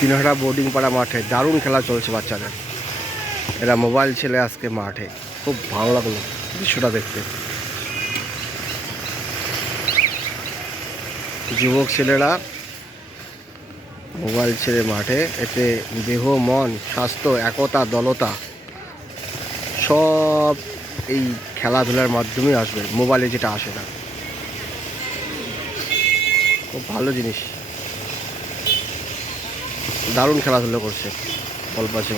Dinhata boarding পাড়া মাঠে দারুণ খেলা চলছে বাচ্চাদের। এরা মোবাইল ছেলে আজকে মাঠে, খুব ভালো লাগলো দৃশ্যটা দেখতে। যুবক ছেলেরা মোবাইল ছেড়ে মাঠে, এতে দেহ মন স্বাস্থ্য একতা দলতা সব এই খেলাধুলার মাধ্যমেই আসবে, মোবাইলে যেটা আসে না। খুব ভালো জিনিস, দারুণ খেলাধুলা করছে বল পাশে।